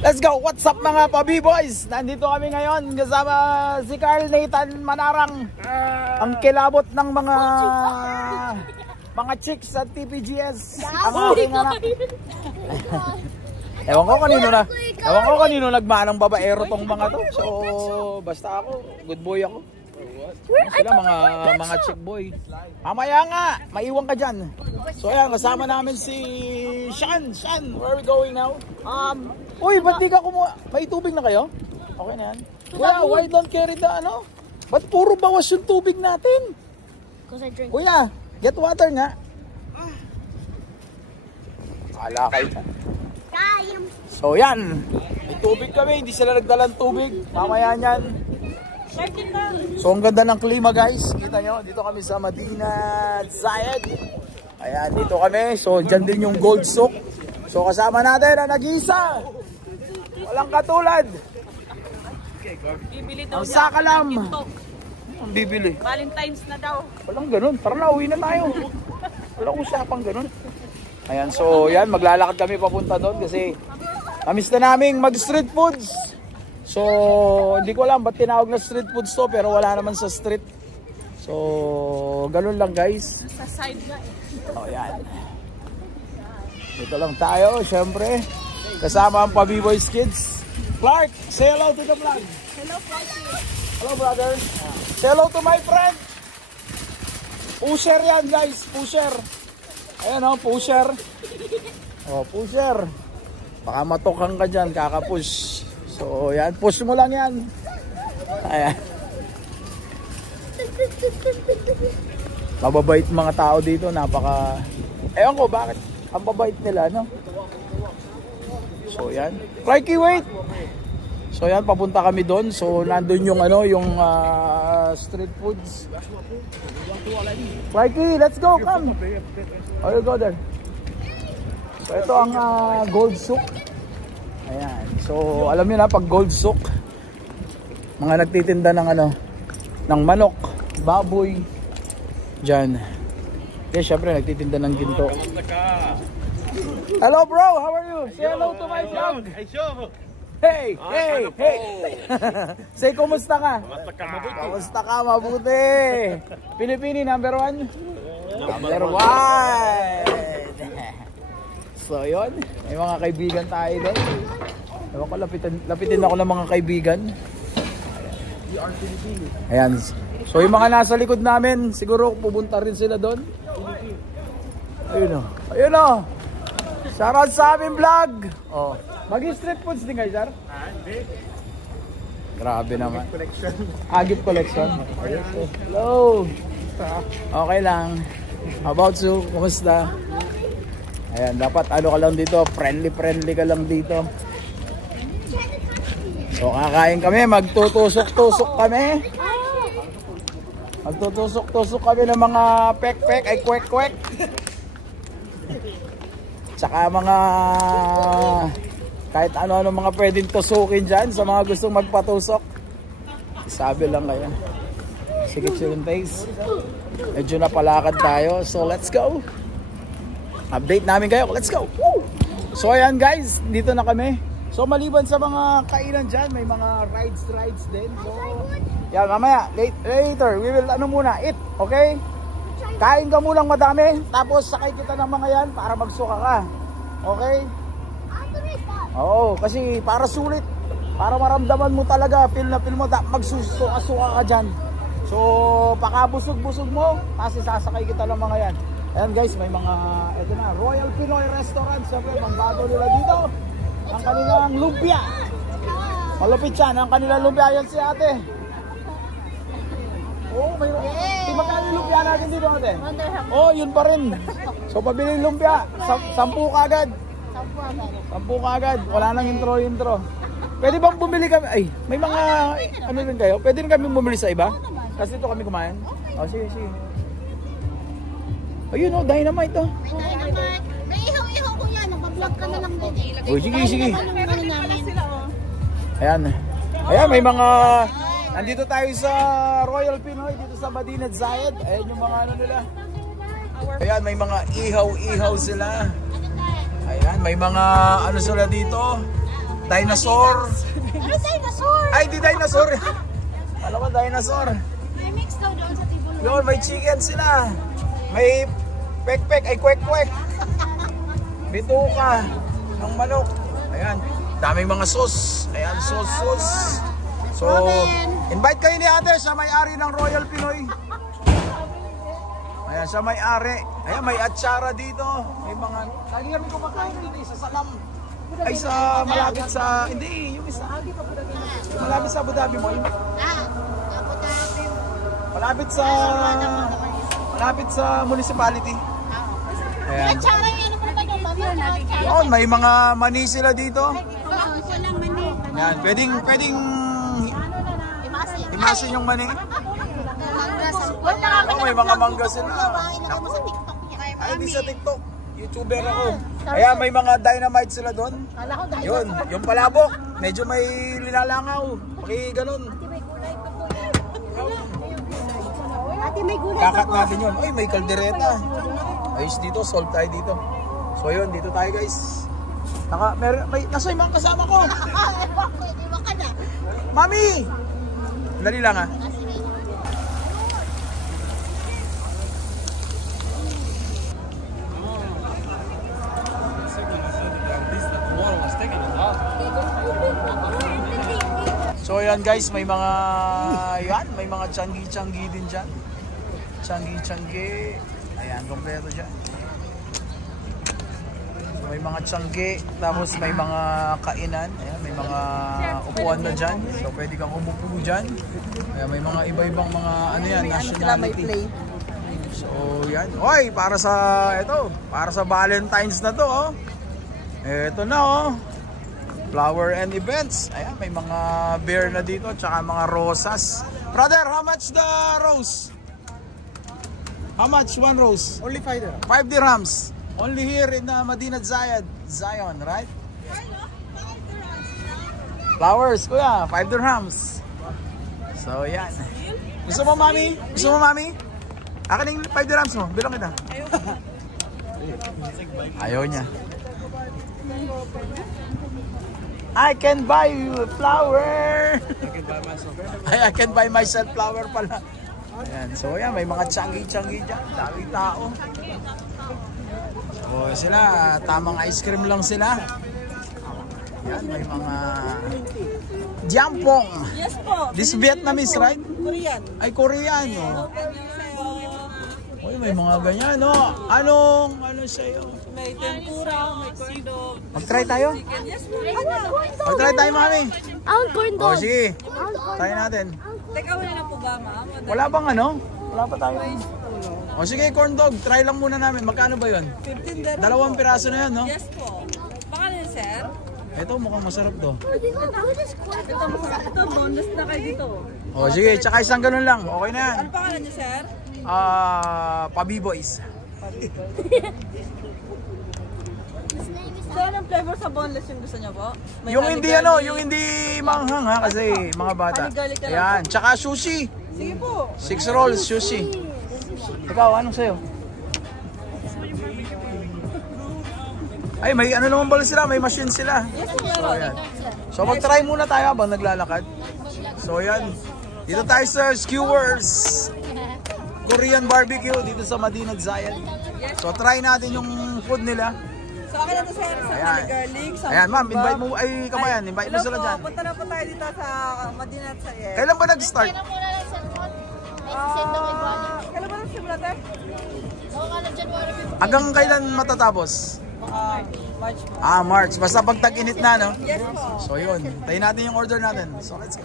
Let's go! What's up mga pa-B-boys? Nandito kami ngayon kasama si Carl Nathan Manarang. Ang kilabot ng mga chicks sa TPGS. Ang aking anak. Ewan ko kanino nagmanang babaero tong mga to. So basta ako, good boy ako. Sila mga chick boy. Mamaya nga, maiwan ka dyan. So ayan, kasama namin si Shan. Shan, where are we going now? Uy, ba't di ka kumuha? May tubig na kayo? Okay na yan. Kuya, why don't carry the ano? Ba't puro bawas yung tubig natin? Because I drink. Kuya, get water nga. Kala kayo. So yan, may tubig kami, hindi sila nagdalang tubig. Mamaya yan. So ang ganda ng klima guys. Kita nyo, dito kami sa Madinat Zayed. Ayan, dito kami. So dyan din yung Gold Souk. So kasama natin ang nag-iisa. Walang katulad. Bibili daw ang Sakalam. Ang bibili. Valentine's na daw. Walang ganun. Tara na, uwi na tayo. Walang usapang ganun. Ayan, so yan, maglalakad kami papunta doon kasi namiss na namin mag-street foods. So, hindi ko alam ba't tinawag na street foods to, pero wala naman sa street. So, ganun lang guys. Sa side na eh. O, yan. Dito lang tayo, syempre. Kasama ang Pa-B-Boys Kids. Clark, say hello to the vlog. Hello, Frankie. Hello, brother. Say hello to my friend. Pusher yan guys, pusher. Ayan o, pusher. O, pusher. Baka matokang ka dyan, kakapush. So, yan. Push mo lang yan. Ayan. Mababait mga tao dito. Napaka... Ewan ko, bakit? Ang babait nila, no? So, yan. Clarky, wait! So, yan. Papunta kami doon. So, nandun yung, ano, yung street foods. Clarky, let's go! Come! Oh, you go there. So, ito ang Gold Souk. Ayan. So, alam niyo na pag Gold Souk, mga nagtitinda ng ano, ng manok, baboy diyan. Okay, syempre nagtitinda ng ginto. Hello bro, how are you? Say hello to my vlog. Hey, hey, hey. Say kumusta ka? Kumusta ka? Mabuti. Pilipini number 1? Number 1. So yun, may mga kaibigan tayo doon. Ewan ko, lapitin ako ng mga kaibigan. Ayan. So yung mga nasa likod namin, siguro pupunta rin sila doon. Ayun o. Ayun o. Shoutout sa aming vlog. Oh. Mag-street foods din kayo, sir? Hindi. Grabe naman. Gift collection. Gift collection. Hello. Okay lang. How about you? Kumusta? Ayan, dapat ano ka lang dito, friendly ka lang dito. So kakain kami, magtutusok-tusok kami. Magtutusok-tusok kami ng mga pek-pek, ay kwek-kwek. Tsaka mga kahit ano-ano mga pwedeng tusukin dyan sa mga gustong magpatusok. Sabi lang kayo. Sige, chill taste. Medyo napalakad tayo, so let's go. Update namin kayo. Let's go! Woo! So ayan guys, dito na kami. So maliban sa mga kainan dyan, may mga rides din. So yan, mamaya, later, we will ano muna, eat, okay? Kain ka munang madami, tapos sakay kita ng mga yan para magsuka ka. Okay? Oo, kasi para sulit. Para maramdaman mo talaga, feel mo, magsusuka-suka ka dyan. So, pakabusog-busog mo, tapos sasakay kita ng mga yan. Ayan guys, may mga, eto na, Royal Pinoy Restaurant. Siyempre, pangbago nila dito. Ang kanilang lumpia. Malupit yan, ang kanilang lumpia. Yan si ate. Oh, may magkano yung lumpia natin dito ate? Oh, yun pa rin. So, pabili yung lumpia. 10 kagad. 10 kagad. Wala nang intro. Pwede bang bumili kami? Ay, may mga, ano rin kayo? Pwede rin kami bumili sa iba? Kasi dito kami kumain. Oh, sige. Ayun o, dynamite o. May ihaw-ihaw ko yan. Nagpa-vlog ka na lang din eh. Uy, sige. Ayan. Ayan, may mga... Nandito tayo sa Royal Pinoy, dito sa Madinat Zayed. Ayan yung mga ano nila. Ayan, may mga ihaw-ihaw sila. Ayan, may mga ano sila dito. Dinosaur. Ano dinosaur? Ay, di dinosaur. Alam mo, dinosaur. May mix daw doon sa tibol. Yun, may chicken sila. May pek-pek, ay kwek-kwek. Bituka ng manok. Ayan, daming mga sauce. Ayan, sauce. So, invite kayo ni ate, siya may-ari ng Royal Pinoy. Ayan, siya may-ari. Ayan, may atsara dito. May mga, lagi kami kumakain dito sa Salam. Ay, sa malapit sa, hindi, yung isa. Malapit sa Abu Dhabi Mall. Abu Dhabi. Malapit sa municipality. Ayan. Atsara yan, ano pa ba doon? Yun, may mga mani sila dito. Walang mani. Ayan, pwedeng imasin yung mani. Oh, may mga mangga sila. Ilagay mo sa TikTok niya. Ay, di sa TikTok. YouTuber ako. Ayan, may mga dynamite sila doon. Yun, yung palabok. Medyo may linalangaw. Paki ganun. Ate, may gulay Kakat natin yun. Ay, may kaldereta. Ayos dito, salt tayo dito. So yun, dito tayo guys. Nasa yung mga kasama ko. Iwan ka na. Mami! Dali lang ha. So yan guys, may mga changi-changi din dyan. Changi. Ayan, kompleto dyan. So, may mga changi, tapos may mga kainan. Ayan, may mga upuan na dyan. So pwede kang umupo dyan. Ayan, may mga iba-ibang mga nationality. So yan. Oy, para sa Valentine's na to, oh. Ito na, oh. Flower and events. Ayan, may mga bear na dito, tsaka mga rosas. Brother, how much the rose? How much one rose? Only 5 dirham. 5 dirhams. Only here in Madinat Zion, right? Flowers, kuya, 5 dirhams. So, yan. Gusto mo, mami? Akin yung 5 dirhams mo. Bilang kita. Ayaw niya. I can buy you a flower. I can buy myself flower pala. Ayan, so yan, may mga changi-changi dyan. Daming tao. So sila, tamang ice cream lang sila. Yan, may mga jampong. Yes po. This Vietnamese, right? Korean. Ay, Korean, oh. Uy, may mga ganyan, no? Ano sa'yo? May tempura, may corn dog. Mag-try tayo? Yes po. Mag-try tayo, mami. Ang corn O, sige. Try natin. Teka, wala na po ba, ma'am? Wala bang ano? Wala pa tayo. O, sige, corn dog. Try lang muna namin. Magkano ba yun? 15 dirham. 2 piraso na yun, no? Yes po. Baka na sir? Ito, mukhang masarap to. Ito, bonus na kayo dito. O, sige. Tsaka isang ganun lang. Okay na yan. Ano pangalan niyo, sir? Pabi-boys. So, anong flavor sa boneless yung gusto niyo po? May Yung honey hindi garlic. yung hindi manghang ha, kasi mga bata. Honey garlic ka lang. Ayan, tsaka sushi. Sige po. 6 rolls sushi. Ikaw, anong sa'yo? Ay, may ano naman pala sila, may machine sila. Yes, po, So, meron. ayan. So, mag-try muna tayo habang naglalakad. So, ayan. Dito tayo sa Skewers. Korean barbecue dito sa Madinat Zion. So, try natin yung food nila. So, akin na to, sir. Sa Ayan. honey garlic. Sa Ayan, ma'am, kebab. invite mo, ay, kabayan, invite mo Hello sila po, dyan. punta na po tayo dito sa Madinat Zion. Kailan ba nag-start? Kailan muna lang cellphone? May sisend ako iba. Kailan ba nagsimula, sir? Oo nga lang, January 15. Hanggang kailan matatapos? March po. March. Basta pag tag-init na, no? Yes po. So, yun. Tayo natin yung order natin. So, let's go.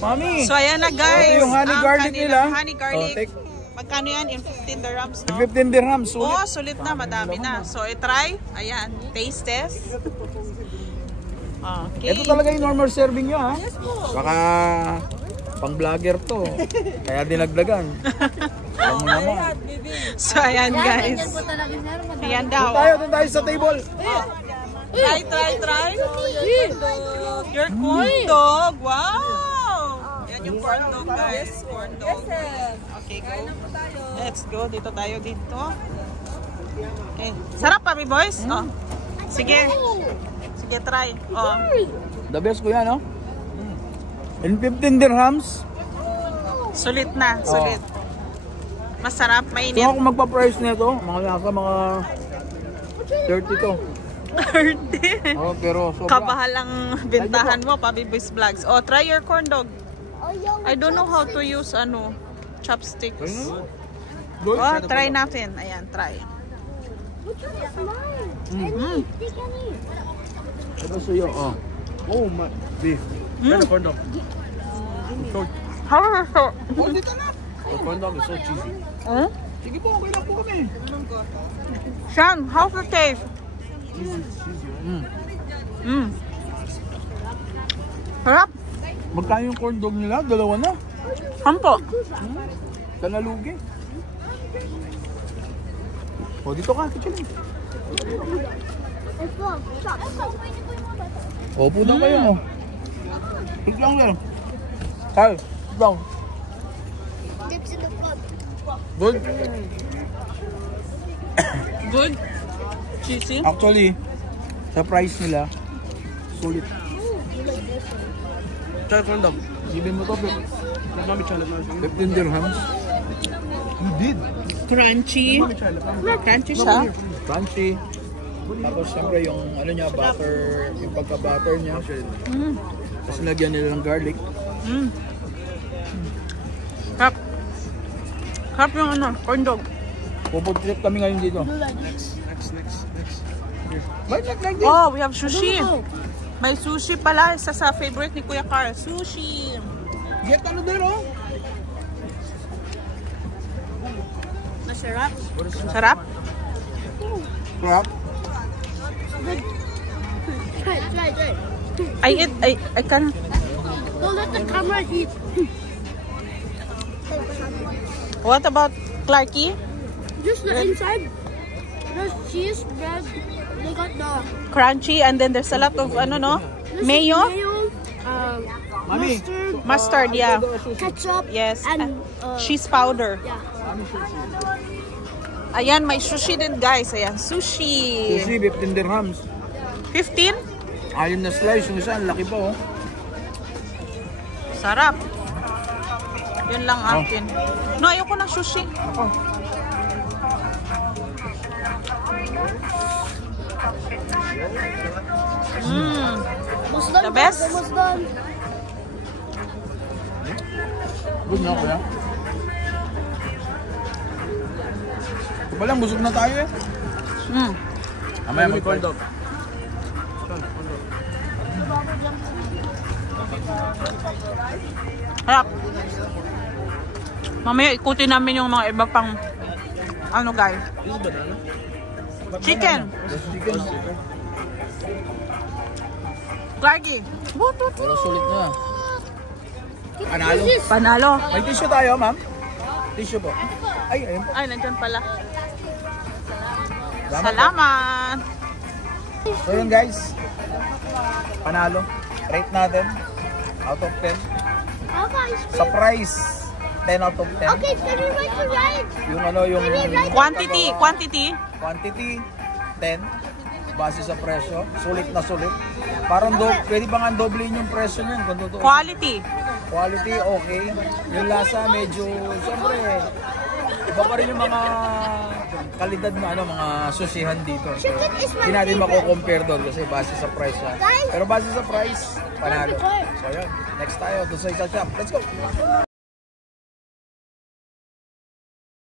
Mami! So ayan na guys. Ito yung honey Ang garlic kanilang nila. Honey garlic. Oh, take. Magkano yan? In 15 dirhams, no? 15 dirhams. Sulit. Oh, sulit na. Madami na. So, i-try. Ayan. Taste test. Okay. Ito talaga yung normal serving nyo, ha? Yes po. Baka pang-vlogger to. Kaya dinagdagan. Alam mo naman. Ayan, baby. So, ayan guys. Ganyan po talaga, sir. Ayan Doon daw. tayo sa table. Try. Your corn dog. Wow. Yan yung corn dog, guys. Corn dog. Okay, go. Let's go. Dito tayo dito. Okay. Sarap pa, boys? Oh. Sige. Sige, Sige, try. Oh. The best ko yan, no? In 15 dirhams. Sulit na, sulit. Masarap, So mainit. ako magpa-price nito, mga nasa mga 30 to. 30. Oh, pero sobra. Kabahal ang bintahan mo, Pabiboys Vlogs. Oh, try your corn dog. I don't know how to use chopsticks. Oh, try natin. Ayan, try. Ito sa'yo, oh. Oh, my beef. Better corn dog. How is it? Oh, dito na. The corn dog is so cheesy. Hmm? Sige po, okay lang po kami. Sean, how's the taste? Sarap. Magkano yung corn dog nila? Dalawa na. Hampo. Kanalugi. O, dito ka, kitchen. Opo na kayo, oh. Sit lang lang. Kyle, sit down. Dips in the front. Good. Good. Cheesy. Actually, sa price nila, sulit. Try corn dog. Sabihin mo to, Let mommy try. Let mommy try. 15 dirhams. You did. Crunchy. Crunchy siya. Crunchy. Tapos siyempre yung ano niya, butter, yung pagka-butter niya. Tapos lagyan nila ng garlic. Sarap. Sarap yung corn dog. Pupuntrip kami ngayon dito. Next. Why not like this? Oh, we have sushi. May sushi pala. Isa sa favorite ni Kuya Carl. Sushi. Get ano din, oh. Masarap. Sarap? Crap. Try. I can. Don't let the camera eat. What about Clarky? Just the inside. There's cheese, bread. They got the Crunchy and then there's a lot of this is mayo? Mami. Mustard, yeah. ketchup, Yes. and Cheese powder. yeah. Ayan, may sushi din guys. Ayan, sushi. Sushi, 15 dirhams. 15? Ayun na slice, yung isa, ang laki pa, oh. Sarap. Yun lang akin. No, ayoko ng sushi. Ako. Almost done. The best? Almost done. Good na, kuya. Ito pa lang, busog na tayo, eh. Mamaya Give me corn dog. Sarap. Mamaya ikutin namin yung mga iba pang guys. This is banana. Chicken. Chicken. Clarky. Pero sulit na. Panalo. Panalo. May tissue tayo, ma'am? Tissue po. Ay, ayun po. Ay, nandyan pala. Salamat. So yun guys. Panalo. Rate natin. Out of 10. Sa price, 10 out of 10. Okay, can we write the right? Yung yung Quantity. quantity 10 base sa presyo, sulit na sulit. Parang pwede ba nga doblein yung presyo niyan kung totoo. Quality. Quality okay. Yung lasa medyo siyempre iba pa rin yung mga kalidad na mga susihan dito. So, hindi natin mako-compare doon kasi base sa price yan. Pero base sa price, panalo. So yun, next tayo doon sa isa shop. Let's go!